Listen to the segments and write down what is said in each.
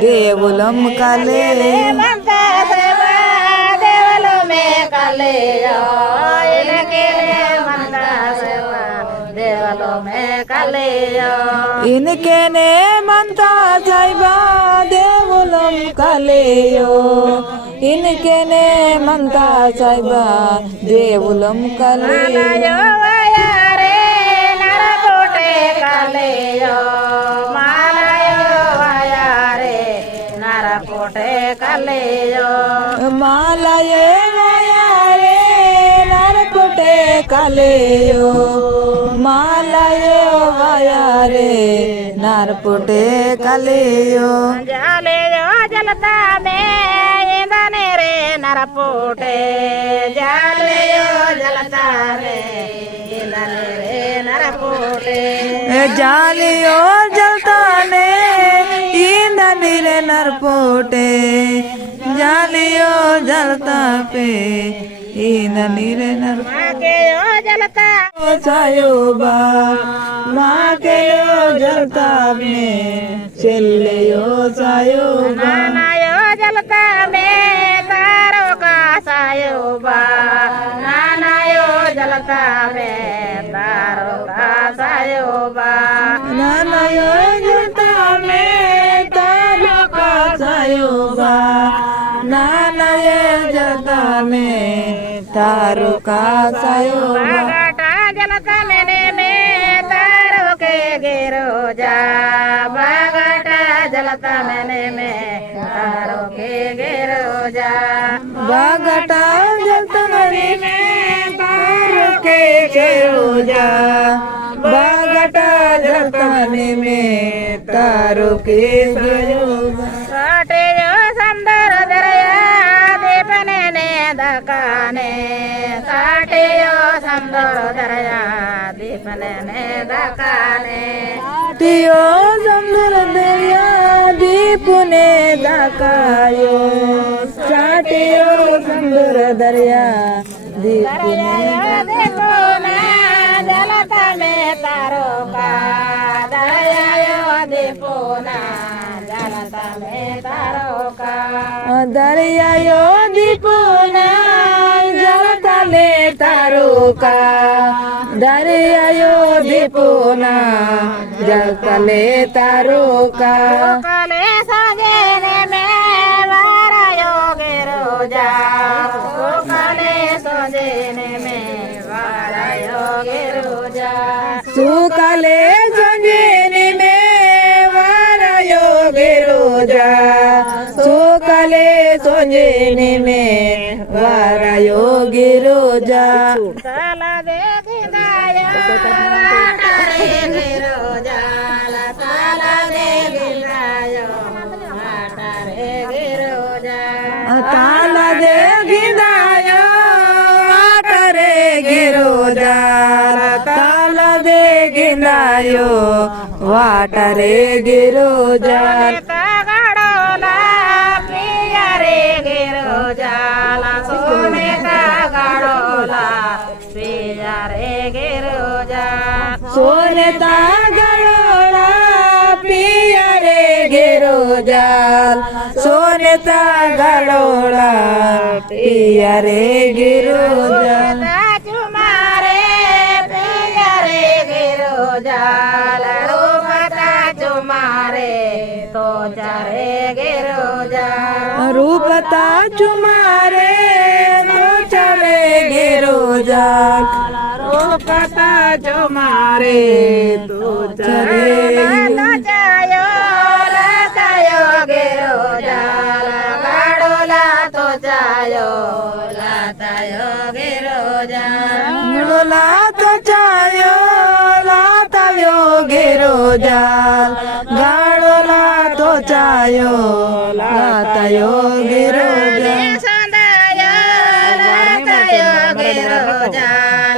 దేవులం కలే कलियो इनके मंता सेवा देवलो में कलियो इनके ने मंता साइबा देवुलम कलियो इनके ने मंता साइबा देवुलम कलियो रे नरकोटे कलियो कोटे कलियो मालाये माया रे नरकोटे कलियो मालाये माया रे नरकोटे कलियो जालियो जलता में इंधन रे नरपोटे जालियो जलता में इंधन रे नरपोटे जालियो जलता ने ईंधन रे नरपोटे जालियो जलता पे ईंधन रे नरपोटे जलता सायोबा माँ के यो जलता में चलियो सायोबा नानायो जलता में तारों का सायोबा नानायो जलता में तारों का सायोबा नानायो जलता में तारों का सायोबा नानायो जलता में तारों का सायोबा जलता में तारों के गिरो जा बागटा जलता में तारों के गिरो जा बागटा जलता में तारों के गिरो जा बागटा जलता में तारों के गिरो काटे जो सुंदर दरिया दीपने ने दकाने काटे जो सुंदर दरिया दीपने ने दकाने टियो सुंदर दरिया दीपने दकायो चाटियो सुंदर दरिया दीपने देखो ना जलता में तारों का दरिया देखो ना जलता में तारों का दरिया यो दीपोना जलता ले तारों का दरिया यो दीपोना जलता ले तारों का काले सजेने में वारा योगे रोजा काले सजेने में वारा योगे रोजा सुकाले सजेने में वारा योगे रोजा सुकाले सजेने में वारा योगे रोजा ताला देखिंदा रोजा ताला देखिंदा रोजा ताला देखिंदा वाटरे गिरोजा ताला देखिंदा वाटरे गिरोजा गाड़ोला प्रिया रे गिरोजा सोने का गाड़ोला प्रिया रे गिरोजा सोने ता गड़ोला पिया रे गिरोजा सोने ता गड़ोला पिया रे गिरोजा चुमारे प्रिया रे गिरोजा लड़ो माता चुमारे तो चारे गिरोजा रूपता चुमारे तो चले गिरोजा रूपता चुमारे तो चले लाचायो लाचायो गिरोजा गाड़ोला तो चायो लाचायो गिरोजा ला तो चायो लातायो गिरोजा गाड़ोला तो चायो लातायो गिरोजा संदायो लाचायो गिरोजा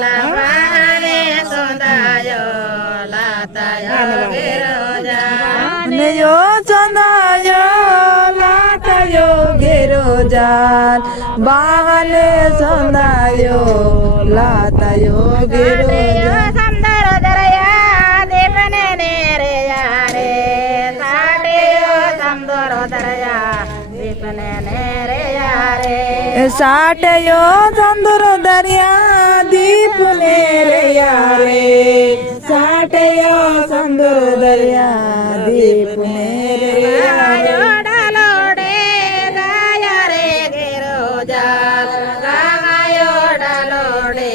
लाने संदायो लाचायो गिरोजा नेयो चंदायो लातायो गिरोजा बागले संदायो लातायो गिरोजा सुंदर दरिया दीपने नेरे यारे साटियो सुंदर दरिया दीपने नेरे यारे साटयो चंदुर दरिया दीप ने रे यारे साटयो चंदुर दरिया दीप ने रे यारे डालोडे दाया रे गिरो जाल गायो डालोडे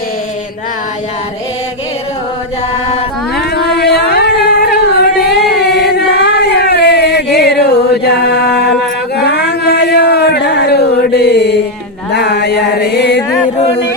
दाया रे गिरो जाल गायो डालोडे दाया रे गिरो जाल गायो डालोडे दाया रे गिरो